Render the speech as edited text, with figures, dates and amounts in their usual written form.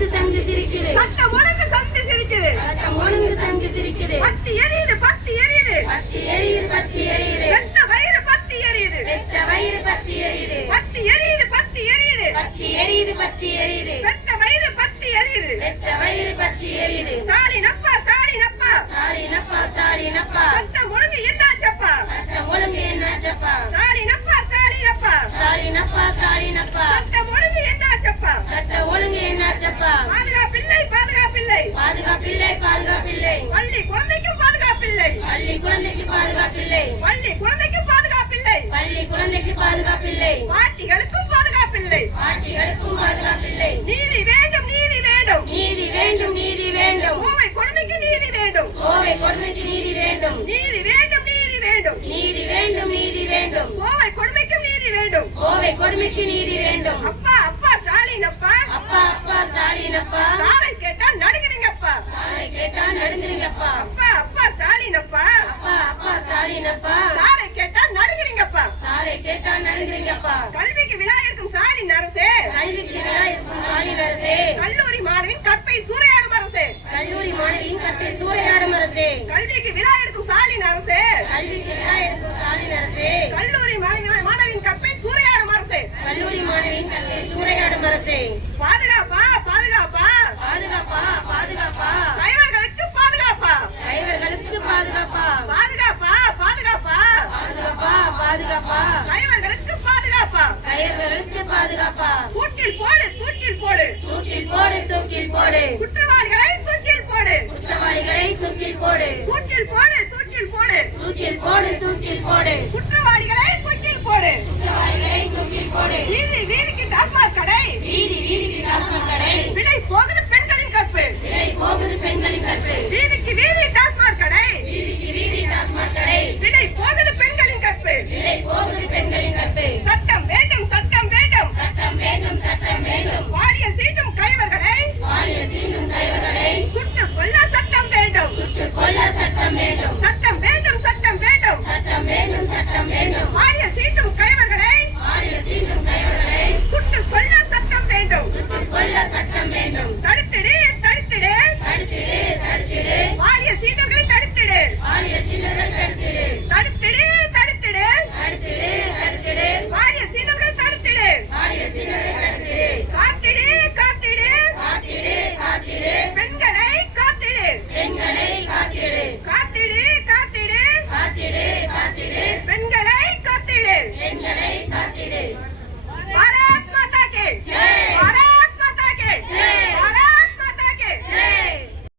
ஒழுங்கு சங்கு சிரிக்குது சட்டம் ஒழுங்கு சங்கு சிரிக்குது சட்டம் ஒழுங்கு சங்கு சிரிக்குது பத்தி எரியுது பத்தி எரியுது பத்தி எரியுது பத்தி எரியுது வெட்ட வயிறு பத்தி எரியுது வெட்ட வயிறு பத்தி எரியுது பத்தி எரியுது பத்தி எரியுது பத்தி எரியுது பத்தி எரியுது வெட்ட வயிறு பத்தி எரியுது வெட்ட வயிறு பத்தி எரியுது ஸ்டாலினப்பா ஸ்டாலினப்பா ஸ்டாலினப்பா ஸ்டாலினப்பா சட்டம் ஒழுங்கு என்னாச்சப்பா சட்டம் ஒழுங்கு என்னாச்சப்பா ஸ்டாலினப்பா ஸ்டாலினப்பா ஸ்டாலினப்பா ஸ்டாலினப்பா சட்டம் ஒழுங்கு என்னாச்சப்பா சட்டம் ஒழுங்கு என்னாச்சப்பா பாதுகாப்பில்லை பாதுகாப்பில்லை பாதுகாப்பில்லை பாதுகாப்பில்லை பள்ளி குழந்தைக்கு பாதுகாப்பில்லை பள்ளி குழந்தைக்கு பாதுகாப்பில்லை பள்ளி குழந்தைக்கு பாதுகாப்பில்லை பள்ளி குழந்தைக்கு பாதுகாப்பில்லை பாட்டிகளுக்கும் பாதுகாப்பில்லை பாட்டிகளுக்கும் பாதுகாப்பில்லை நீதி வேண்டும் நீதி வேண்டும் நீதி வேண்டும் நீதி வேண்டும் கோவை கொடுமைக்கு நீதி வேண்டும் கோவை கொடுமைக்கு நீதி வேண்டும் நீதி வேண்டும் நீதி வேண்டும் நீதி வேண்டும் நீதி வேண்டும் கோவை கொடுமைக்கு நீதி வேண்டும் கோவை கொடுமைக்கு நீதி வேண்டும் அப்பா அப்பா ஸ்டாலின் அப்பா அப்பா அப்பா ஸ்டாலின் அப்பா சாரை கேட்டா நடுங்குறீங்கப்பா சாரை கேட்டா நடுங்குறீங்கப்பா அப்பா அப்பா ஸ்டாலின் அப்பா அப்பா அப்பா ஸ்டாலின் அப்பா சாரை கேட்டா நடுங்குறீங்கப்பா சாரை கேட்டா நடுங்குறீங்கப்பா கல்விக்கு விழா இருக்கும் ஸ்டாலின் அரசே கல்விக்கு விழா இருக்கும் ஸ்டாலின் அரசே கல்லூரி மாணவின் கற்பை சூறையாடும் அரசே கல்லூரி மாணவியின் கற்பை சூறையாடும் அரசே கல்விக்கு விழா எடுக்கும் ஸ்டாலின் அரசே கல்விக்கு விழா எடுக்கும் ஸ்டாலின் அரசே கல்லூரி மாணவின் கற்பை சூறையாடும் அரசே கல்லூரி மாணவியின் கற்பை சூறையாடும் அரசே பாதுகாப்பா பாதுகாப்பா பாதுகாப்பா பாதுகாப்பா டிரைவர்களுக்கு பாதுகாப்பா டிரைவர்களுக்கு பாதுகாப்பா பாதுகாப்பா பாதுகாப்பா பாதுகாப்பா பாதுகாப்பா டிரைவர்களுக்கு பாதுகாப்பா டிரைவர்களுக்கு பாதுகாப்பா தூக்கில் போடு தூக்கில் போடு தூக்கில் போடு தூக்கில் போடு குற்றவாளிகளை